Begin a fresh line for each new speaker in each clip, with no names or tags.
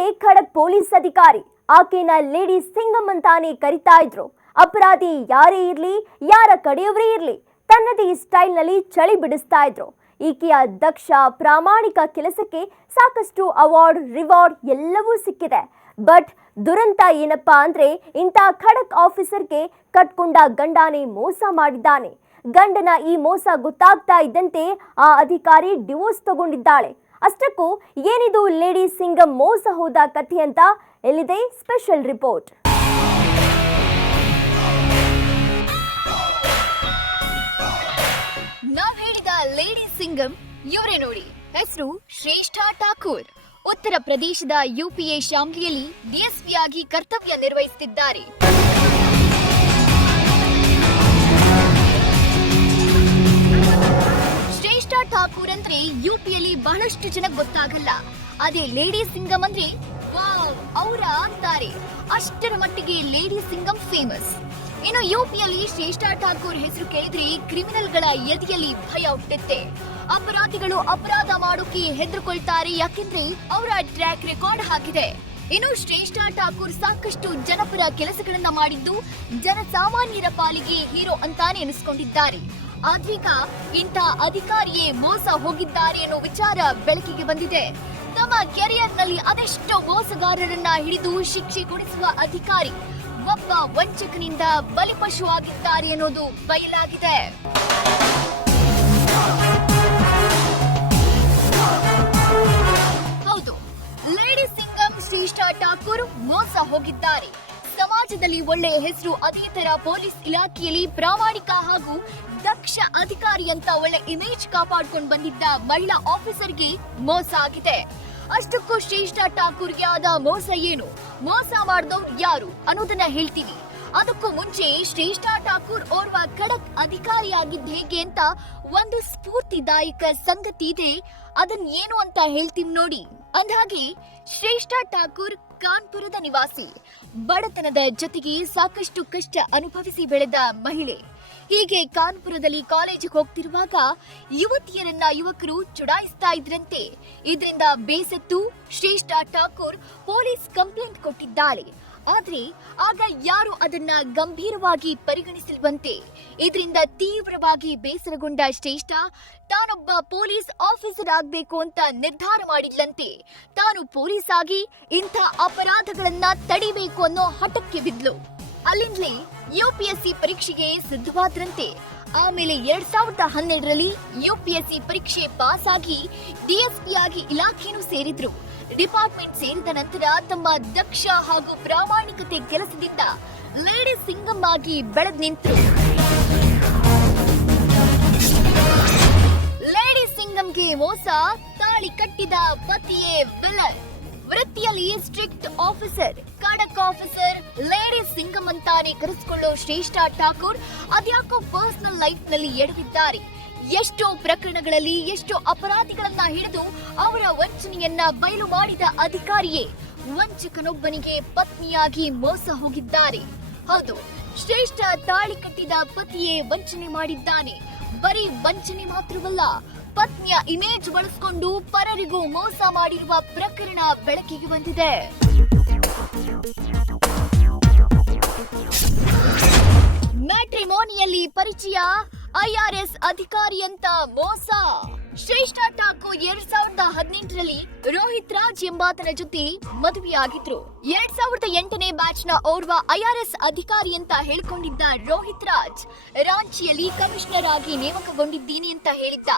ಆಕೆ ಖಡಕ್ ಪೊಲೀಸ್ ಅಧಿಕಾರಿ. ಆಕೆನ ಲೇಡಿ ಸಿಂಗಮ್ ಅಂತಾನೆ ಕರಿತಾ ಇದ್ರು. ಅಪರಾಧಿ ಯಾರೇ ಇರ್ಲಿ, ಯಾರ ಕಡೆಯವರೇ ಇರ್ಲಿ, ತನ್ನದೇ ಸ್ಟೈಲ್ನಲ್ಲಿ ಚಳಿ ಬಿಡಿಸ್ತಾ ಇದ್ರು. ಈಕೆಯ ದಕ್ಷ ಪ್ರಾಮಾಣಿಕ ಕೆಲಸಕ್ಕೆ ಸಾಕಷ್ಟು ಅವಾರ್ಡ್, ರಿವಾರ್ಡ್ ಎಲ್ಲವೂ ಸಿಕ್ಕಿದೆ. ಬಟ್ ದುರಂತ ಏನಪ್ಪಾ ಅಂದ್ರೆ, ಇಂಥ ಖಡಕ್ ಆಫೀಸರ್ಗೆ ಕಟ್ಕೊಂಡ ಗಂಡಾನೇ ಮೋಸ ಮಾಡಿದ್ದಾನೆ. ಗಂಡನ ಈ ಮೋಸ ಗೊತ್ತಾಗ್ತಾ ಇದ್ದಂತೆ ಆ ಅಧಿಕಾರಿ ಡಿವೋರ್ಸ್ ತಗೊಂಡಿದ್ದಾಳೆ. ಅಷ್ಟಕ್ಕೂ ಏನಿದು ಲೇಡಿ ಸಿಂಗಮ್ ಮೋಸ ಹೋದ ಕಥೆ ಅಂತ ಎಲ್ಲಿದೆ ಸ್ಪೆಷಲ್ ರಿಪೋರ್ಟ್.
ನಾವು ಹೇಳಿದ ಲೇಡಿ ಸಿಂಗಮ್ ಇವರೇ ನೋಡಿ. ಹೆಸರು ಶ್ರೇಷ್ಠ ಠಾಕೂರ್. ಉತ್ತರ ಪ್ರದೇಶದ ಯುಪಿಎ ಶಾಮ್ಲಿಯಲ್ಲಿ ಡಿಎಸ್ಪಿ ಆಗಿ ಕರ್ತವ್ಯ ನಿರ್ವಹಿಸುತ್ತಿದ್ದಾರೆ ಬಹಳಷ್ಟು ಜನಕ್ಕೆ ಗೊತ್ತಾಗಲ್ಲ. ಅದೇ ಲೇಡಿ ಸಿಂಗಮ್ ಅಂದ್ರೆ ಅವರ ಅಂತಾರೆ. ಅಷ್ಟರ ಮಟ್ಟಿಗೆ ಲೇಡಿ ಸಿಂಗಮ್ ಫೇಮಸ್ ಇನ್ನು ಯುಪಿಯಲ್ಲಿ ಶ್ರೇಷ್ಠ ಠಾಕೂರ್ ಹೆಸರು ಕೇಳಿದ್ರೆ ಕ್ರಿಮಿನಲ್ಗಳ ಎದೆಯಲ್ಲಿ ಭಯ ಹುಟ್ಟುತ್ತೆ. ಅಪರಾಧಿಗಳು ಅಪರಾಧ ಮಾಡೋಕೆ ಹೆದರ್ಕೊಳ್ತಾರೆ, ಯಾಕೆಂದ್ರೆ ಅವರ ಟ್ರ್ಯಾಕ್ ರೆಕಾರ್ಡ್ ಹಾಕಿದೆ ಇನ್ನು ಶ್ರೇಷ್ಠ ಠಾಕೂರ್ ಸಾಕಷ್ಟು ಜನಪರ ಕೆಲಸಗಳನ್ನ ಮಾಡಿದ್ದು, ಜನಸಾಮಾನ್ಯರ ಪಾಲಿಗೆ ಹೀರೋ ಅಂತಾನೆ ಎನಿಸ್ಕೊಂಡಿದ್ದಾರೆ. ಆದ್ರೀಗ ಇಂಥ ಅಧಿಕಾರಿಯೇ ಮೋಸ ಹೋಗಿದ್ದಾರೆ ಅನ್ನೋ ವಿಚಾರ ಬೆಳಕಿಗೆ ಬಂದಿದೆ. ತಮ್ಮ ಕೆರಿಯರ್ನಲ್ಲಿ ಅದೆಷ್ಟೋ ಮೋಸಗಾರರನ್ನ ಹಿಡಿದು ಶಿಕ್ಷೆ ಕೊಡಿಸುವ ಅಧಿಕಾರಿ ಒಬ್ಬ ವಂಚಕನಿಂದ ಬಲಿಪಶು ಆಗಿದ್ದಾರೆ ಅನ್ನೋದು ಬಯಲಾಗಿದೆ. ಹೌದು, ಲೇಡಿ ಸಿಂಗಂ ಶ್ರೀಷ್ಠ ಠಾಕೂರ್ ಮೋಸ ಹೋಗಿದ್ದಾರೆ. ಸಮಾಜದಲ್ಲಿ ಒಳ್ಳೆಯ ಹೆಸರು ಅದೇ ತರ ಪೊಲೀಸ್ ಇಲಾಖೆಯಲ್ಲಿ ಪ್ರಾಮಾಣಿಕ ಹಾಗೂ ದಕ್ಷ ಅಧಿಕಾರಿ ಅಂತ ಒಳ್ಳೆ ಇಮೇಜ್ ಕಾಪಾಡ್ಕೊಂಡು ಬಂದಿದ್ದ ಮಹಿಳಾ ಆಫೀಸರ್ಗೆ ಮೋಸ ಆಗಿದೆ. ಅಷ್ಟಕ್ಕೂ ಶ್ರೇಷ್ಠ ಠಾಕೂರ್ಗೆ ಆದ ಮೋಸ ಏನು? ಮೋಸ ಮಾಡಿದವ್ರು ಯಾರು ಅನ್ನೋದನ್ನ ಹೇಳ್ತೀವಿ. ಅದಕ್ಕೂ ಮುಂಚೆ ಶ್ರೇಷ್ಠ ಠಾಕೂರ್ ಓರ್ವ ಖಡಕ್ ಅಧಿಕಾರಿಯಾಗಿದ್ದ ಹೇಗೆ ಅಂತ ಒಂದು ಸ್ಫೂರ್ತಿದಾಯಕ ಸಂಗತಿ ಇದೆ. ಅದನ್ ಏನು ಅಂತ ಹೇಳ್ತೀವಿ ನೋಡಿ. ಅಂದ್ಹಾಗೆ, ಶ್ರೇಷ್ಠ ಠಾಕೂರ್ ಕಾನ್ಪುರದ ನಿವಾಸಿ. ಬಡತನದ ಜೊತೆಗೆ ಸಾಕಷ್ಟು ಕಷ್ಟ ಅನುಭವಿಸಿ ಬೆಳೆದ ಮಹಿಳೆ. ಹೀಗೆ ಕಾನ್ಪುರದಲ್ಲಿ ಕಾಲೇಜಿಗೆ ಹೋಗ್ತಿರುವಾಗ ಯುವತಿಯರನ್ನ ಯುವಕರು ಚುಡಾಯಿಸ್ತಾ ಇದ್ರಂತೆ. ಇದರಿಂದ ಬೇಸತ್ತು ಶ್ರೇಷ್ಠ ಠಾಕೂರ್ ಪೊಲೀಸ್ ಕಂಪ್ಲೇಂಟ್ ಕೊಟ್ಟಿದ್ದಾಳೆ. ಆದ್ರೆ ಆಗ ಯಾರು ಅದನ್ನ ಗಂಭೀರವಾಗಿ ಪರಿಗಣಿಸಿಲ್ವಂತೆ? ಇದರಿಂದ ತೀವ್ರವಾಗಿ ಬೇಸರಗೊಂಡ ಶ್ರೇಷ್ಠ, ತಾನೊಬ್ಬ ಪೊಲೀಸ್ ಆಫೀಸರ್ ಆಗಬೇಕು ಅಂತ ನಿರ್ಧಾರ ಮಾಡಿದ್ಲಂತೆ ತಾನು ಪೊಲೀಸ್ ಆಗಿ ಇಂಥ ಅಪರಾಧಗಳನ್ನ ತಡಿಬೇಕು ಅನ್ನೋ ಹಠಕ್ಕೆ ಬಿದ್ಲು. ಅಲ್ಲಿಂದಲೇ ಯುಪಿಎಸ್ಸಿ ಪರೀಕ್ಷೆಗೆ ಸಿದ್ಧವಾದ್ರಂತೆ. ಆಮೇಲೆ ಎರಡ್ ಸಾವಿರದ ಹನ್ನೆರಡರಲ್ಲಿ ಯುಪಿಎಸ್ಸಿ ಪರೀಕ್ಷೆ ಪಾಸ್ ಆಗಿ ಡಿಎಸ್ಪಿ ಆಗಿ ಇಲಾಖೆನೂ ಸೇರಿದ್ರು. ಡಿಪಾರ್ಟ್ಮೆಂಟ್ ಸೇರಿದ ನಂತರ ತಮ್ಮ ದಕ್ಷ ಹಾಗೂ ಪ್ರಾಮಾಣಿಕತೆ ಕೆಲಸದಿಂದ ಲೇಡಿ ಸಿಂಗಮ್ ಆಗಿ ಬೆಳೆದ್ ನಿಂತರು. ಲೇಡಿ ಸಿಂಗಮ್ಗೆ ಮೋಸ ತಾಳಿ ಕಟ್ಟಿದ ಪತಿಯೇ ವಿಲನ್. ವೃತ್ತಿಯಲ್ಲಿ ಸ್ಟ್ರಿಕ್ಟ್ ಆಫೀಸರ್ ಕಡಕ್ ಆಫೀಸರ್ ಲೇಡಿ ಸಿಂಗಮ್ ಅಂತಾನೆ ಕರೆಸಿಕೊಳ್ಳೋ ಶ್ರೇಷ್ಠ ಠಾಕೂರ್ ಅದ್ಯಾಕೋ ಪರ್ಸನಲ್ ಲೈಫ್ನಲ್ಲಿ ಎಡವಿದ್ದಾರೆ. ಎಷ್ಟೋ ಪ್ರಕರಣಗಳಲ್ಲಿ, ಎಷ್ಟೋ ಅಪರಾಧಿಗಳನ್ನ ಹಿಡಿದು ಅವರ ವಂಚನೆಯನ್ನ ಬಯಲು ಮಾಡಿದ ಅಧಿಕಾರಿಯೇ ವಂಚಕನೊಬ್ಬನಿಗೆ ಪತ್ನಿಯಾಗಿ ಮೋಸ ಹೋಗಿದ್ದಾರೆ. ಹೌದು, ಶ್ರೇಷ್ಠ ತಾಳಿ ಕಟ್ಟಿದ ಪತಿಯೇ ವಂಚನೆ ಮಾಡಿದ್ದಾನೆ. ಬರೀ ವಂಚನೆ ಮಾತ್ರವಲ್ಲ, ಪತ್ನಿಯ ಇಮೇಜ್ ಬಳಸಿಕೊಂಡು ಪರರಿಗೂ ಮೋಸ ಮಾಡಿರುವ ಪ್ರಕರಣ ಬೆಳಕಿಗೆ ಬಂದಿದೆ. ಮ್ಯಾಟ್ರಿಮೋನಿಯಲ್ಲಿ ಪರಿಚಯ ಐಆರ್ಎಸ್ ಅಧಿಕಾರಿಯಂತ ಮೋಸ. ಶ್ರೇಷ್ಠ ಠಾಕೂರ್ ಎರಡ್ ಸಾವಿರದ ಹದಿನೆಂಟರಲ್ಲಿ ರೋಹಿತ್ ರಾಜ್ ಎಂಬಾತನ ಜೊತೆ ಮದುವೆಯಾಗಿದ್ರು. ಎರಡ್ ಸಾವಿರದ ಎಂಟನೇ ಬ್ಯಾಚ್ನ ಓರ್ವ ಐಆರ್ಎಸ್ ಅಧಿಕಾರಿ ಅಂತ ಹೇಳಿಕೊಂಡಿದ್ದ ರೋಹಿತ್ ರಾಜ್ ರಾಂಚಿಯಲ್ಲಿ ಕಮಿಷನರ್ ಆಗಿ ನೇಮಕಗೊಂಡಿದ್ದೀನಿ ಅಂತ ಹೇಳಿದ್ದ.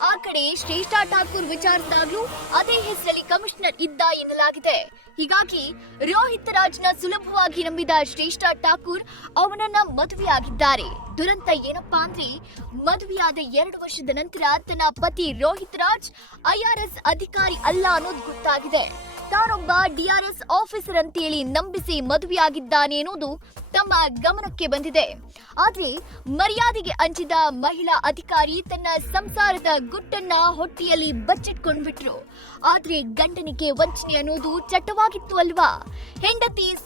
ಆ ಕಡೆ ಶ್ರೇಷ್ಠ ಠಾಕೂರ್ ವಿಚಾರದಾಗ್ಲೂ ಅದೇ ಹೆಸರಲ್ಲಿ ಕಮಿಷನರ್ ಇದ್ದ ಎನ್ನಲಾಗಿದೆ. ಹೀಗಾಗಿ ರೋಹಿತ್ ರಾಜ್ನ ಸುಲಭವಾಗಿ ನಂಬಿದ ಶ್ರೇಷ್ಠ ಠಾಕೂರ್ ಅವನನ್ನ ಮದುವೆಯಾಗಿದ್ದಾರೆ. ದುರಂತ ಏನಪ್ಪಾ ಅಂದ್ರೆ ಮದುವೆಯಾದ ಎರಡು ವರ್ಷದ ನಂತರ ತನ್ನ ಪತಿ ರೋಹಿತ್ ರಾಜ್ ಐಆರ್ಎಸ್ ಅಧಿಕಾರಿ ಅಲ್ಲ ಅನ್ನೋದು ಗೊತ್ತಾಗಿದೆ. ತಾನೊಬ್ಬ ಡಿಆರ್ಎಸ್ ಆಫೀಸರ್ ಅಂತೇಳಿ ನಂಬಿಸಿ ಮದುವೆಯಾಗಿದ್ದಾನೆ ಎನ್ನುವುದು ತಮ್ಮ ಗಮನಕ್ಕೆ ಬಂದಿದೆ. ಆದ್ರೆ ಮರ್ಯಾದೆಗೆ ಅಂಚಿದ ಮಹಿಳಾ ಅಧಿಕಾರಿ ತನ್ನ ಸಂಸಾರದ ಗುಟ್ಟನ್ನ ಹೊಟ್ಟೆಯಲ್ಲಿ ಬಚ್ಚಿಟ್ಕೊಂಡ್ಬಿಟ್ರು. ಆದ್ರೆ ಗಂಡನಿಗೆ ವಂಚನೆ ಅನ್ನೋದು ಚಟವಾಗಿತ್ತು ಅಲ್ವಾ? ಹೆಂಡತಿ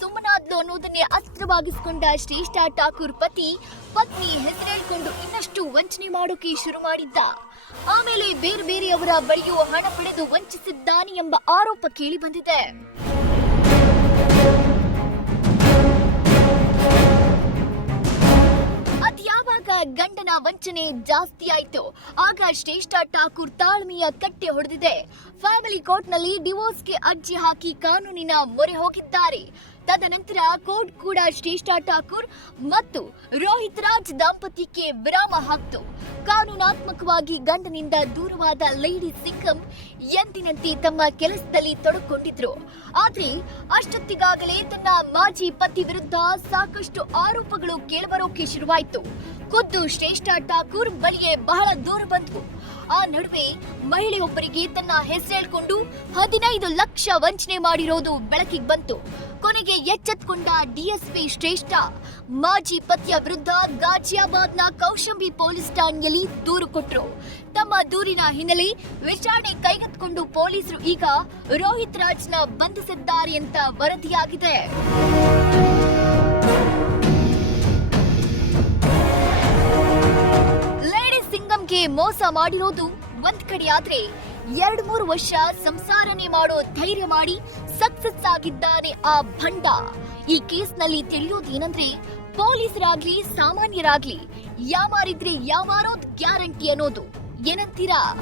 ಸುಮ್ಮನಾದ್ಲು ಅನ್ನೋದನ್ನೇ ಅಸ್ತ್ರವಾಗಿಸಿಕೊಂಡ ಶ್ರೇಷ್ಠ ಠಾಕೂರ್ ಪತಿ, ಪತ್ನಿ ಹೆಸರೇಳ್ಕೊಂಡು ಇನ್ನಷ್ಟು ವಂಚನೆ ಮಾಡೋಕೆ ಶುರು ಮಾಡಿದ್ದ. ಆಮೇಲೆ ಬೇರೆ ಬೇರೆಯವರ ಬಳಿಯೂ ಹಣ ಪಡೆದು ವಂಚಿಸಿದ್ದಾನೆ ಎಂಬ ಆರೋಪ ಕೇಳಿ ಬಂದಿದೆ. ಗಂಡನ ವಂಚನೆ ಜಾಸ್ತಿ ಆಯ್ತು, ಆಗ ಶ್ರೇಷ್ಠ ಠಾಕೂರ್ ತಾಳ್ಮೆಯ ಕಟ್ಟೆ ಹೊಡೆದಿದೆ. ಫ್ಯಾಮಿಲಿ ಕೋರ್ಟ್ನಲ್ಲಿ ಡಿವೋರ್ಸ್ಗೆ ಅರ್ಜಿ ಹಾಕಿ ಕಾನೂನಿನ ಮೊರೆ ಹೋಗಿದ್ದಾರೆ. ತದನಂತರ ಕೋರ್ಟ್ ಕೂಡ ಶ್ರೇಷ್ಠ ಠಾಕೂರ್ ಮತ್ತು ರೋಹಿತ್ ರಾಜ್ ದಾಂಪತ್ಯಕ್ಕೆ ವಿರಾಮ ಹಾಕ್ತು. ಕಾನೂನಾತ್ಮಕವಾಗಿ ಗಂಡನಿಂದ ದೂರವಾದ ಲೇಡಿ ಸಿಕ್ಕಂ ಎಂದಿನಂತೆ ತಮ್ಮ ಕೆಲಸದಲ್ಲಿ ತೊಡಕೊಂಡಿದ್ರು. ಆದ್ರೆ ಅಷ್ಟೊತ್ತಿಗಾಗಲೇ ತನ್ನ ಮಾಜಿ ಪತಿ ವಿರುದ್ಧ ಸಾಕಷ್ಟು ಆರೋಪಗಳು ಕೇಳಬರೋಕೆ ಶುರುವಾಯಿತು. ಖುದ್ದು ಶ್ರೇಷ್ಠ ಠಾಕೂರ್ ಬಳಿಗೆ ಬಹಳ ದೂರ ಬಂತು ಆ ನಡುವೆ ಮಹಿಳೆಯೊಬ್ಬರಿಗೆ ತನ್ನ ಹೆಸರೇಳ್ಕೊಂಡು ಹದಿನೈದು ಲಕ್ಷ ವಂಚನೆ ಮಾಡಿರೋದು ಬೆಳಕಿಗೆ ಬಂತು. ಕೊನೆಗೆ ಎಚ್ಚೆತ್ಕೊಂಡ ಡಿಎಸ್ಪಿ ಶ್ರೇಷ್ಠ. ಮಾಜಿ ಪತಿಯ ವಿರುದ್ಧ ಗಾಜಿಯಾಬಾದ್ನ ಕೌಶಂಬಿ ಪೊಲೀಸ್ ಠಾಣೆಯಲ್ಲಿ ದೂರು ಕೊಟ್ಟರು ತಮ್ಮ ದೂರಿನ ಹಿನ್ನೆಲೆ ವಿಚಾರಣೆ ಕೈಗೆತ್ತಿಕೊಂಡು ಪೊಲೀಸರು ಈಗ ರೋಹಿತ್ ರಾಜ್ನ ಬಂಧಿಸಿದ್ದಾರೆ ಅಂತ ವರದಿಯಾಗಿದೆ. ಲೇಡಿ ಸಿಂಗಂಗೆ ಮೋಸ ಮಾಡಿರೋದು ಒಂದ್ ಕಡೆಯಾದ್ರೆ ಎರಡ್ ಮೂರು ವರ್ಷ ಸಂಸಾರನೆ ಮಾಡೋ ಧೈರ್ಯ ಮಾಡಿ ಸಕ್ಸಸ್ ಆಗಿದ್ದಾನೆ ಆ ಭಂಡ. ಈ ಕೇಸ್ನಲ್ಲಿ ತಿಳಿಯೋದೇನಂದ್ರೆ, ಪೊಲೀಸರಾಗ್ಲಿ, ಸಾಮಾನ್ಯರಾಗ್ಲಿ ಯಾಮಾರಿದ್ರೆ ಯಾಮಾರೋದ್ ಗ್ಯಾರಂಟಿ ಅನ್ನೋದು. ಏನಂತೀರಾ?